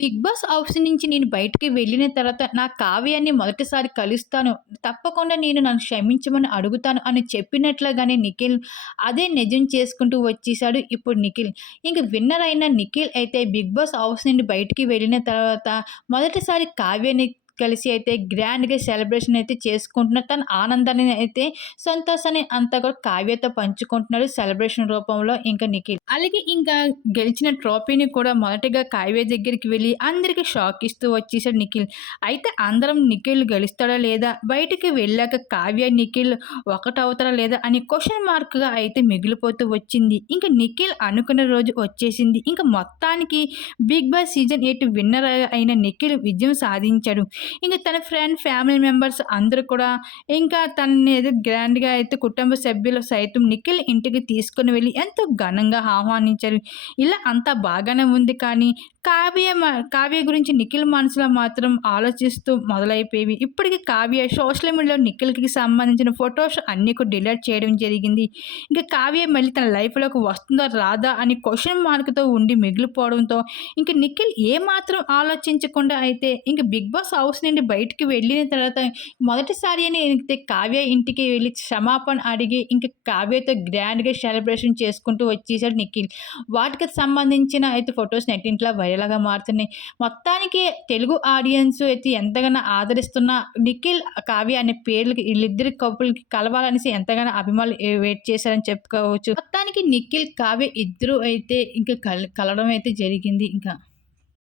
Big boss house నుంచి నేను బయటికి వెళ్ళిన తర్వాత నా కావ్యాన్ని మొదటిసారి కలుస్తాను. తప్పకుండా నేను నన్ను క్షమించమని అడుగుతాను అని చెప్పినట్లుగానే నిఖిల్ అదే నిజం చేసుకుంటూ వచ్చేసాడు ఇప్పుడు నిఖిల్. ఇంక విన్నర్ అయిన నిఖిల్ అయితే బిగ్ బాస్ హౌస్ నుండి బయటికి వెళ్ళిన తర్వాత మొదటిసారి కావ్యాన్ని కలిసి అయితే గ్రాండ్గా సెలబ్రేషన్ అయితే చేసుకుంటున్నారు. తన ఆనందాన్ని అయితే సంతోషాన్ని అంతా కూడా కావ్యతో పంచుకుంటున్నాడు సెలబ్రేషన్ రూపంలో ఇంకా నిఖిల్. అలాగే ఇంకా గెలిచిన ట్రోఫీని కూడా మొదటగా కావ్య దగ్గరికి వెళ్ళి అందరికీ షాక్ ఇస్తూ వచ్చేసాడు నిఖిల్. అయితే అందరం నిఖిల్ గెలుస్తాడా లేదా? బయటికి వెళ్ళాక కావ్య నిఖిల్ ఒకటవుతారా లేదా అని క్వశ్చన్ మార్క్గా అయితే మిగిలిపోతూ వచ్చింది. ఇంకా నిఖిల్ అనుకున్న రోజు వచ్చేసింది. ఇంకా మొత్తానికి Bigg Boss season eight winner అయిన నిఖిల్ విజయం సాధించాడు. ఇంకా తన ఫ్రెండ్ ఫ్యామిలీ మెంబర్స్ అందరూ కూడా ఇంకా తనని ఏదో గ్రాండ్గా అయితే కుటుంబ సభ్యులు సైతం నిఖిల్ ఇంటికి తీసుకుని వెళ్ళి ఎంతో ఘనంగా ఆహ్వానించారు. ఇలా అంతా బాగానే ఉంది కానీ కావ్య కావ్య గురించి నిఖిల్ మనసులో మాత్రం ఆలోచిస్తూ మొదలైపోయేవి. ఇప్పటికీ కావ్య సోషల్ మీడియాలో నిఖిల్కి సంబంధించిన ఫొటోస్ అన్నీ కూడా డిలీట్ చేయడం జరిగింది. ఇంకా కావ్య మళ్ళీ తన లైఫ్లోకి వస్తుందా రాదా అని క్వశ్చన్ మార్క్తో ఉండి మిగిలిపోవడంతో ఇంకా నిఖిల్ ఏమాత్రం ఆలోచించకుండా అయితే ఇంకా బిగ్ బాస్ హౌస్ నుండి బయటికి వెళ్ళిన తర్వాత మొదటిసారి అని అయితే కావ్య ఇంటికి వెళ్ళి క్షమాపణ అడిగి ఇంకా కావ్యతో గ్రాండ్గా సెలబ్రేషన్ చేసుకుంటూ వచ్చేసాడు నిఖిల్. వాటికి సంబంధించిన అయితే ఫొటోస్ నెట్టింట్లో వైరల్గా మారుతున్నాయి. మొత్తానికి తెలుగు ఆడియన్స్ అయితే ఎంతగానో ఆదరిస్తున్న నిఖిల్ కావ్య అనే పేర్లకి వీళ్ళిద్దరి కపుల్కి కలవాలనేసి ఎంతగానో అభిమానులు వెయిట్ చేశారని చెప్పుకోవచ్చు. మొత్తానికి నిఖిల్ కావ్య ఇద్దరు అయితే ఇంకా కల కలవడం అయితే జరిగింది ఇంకా.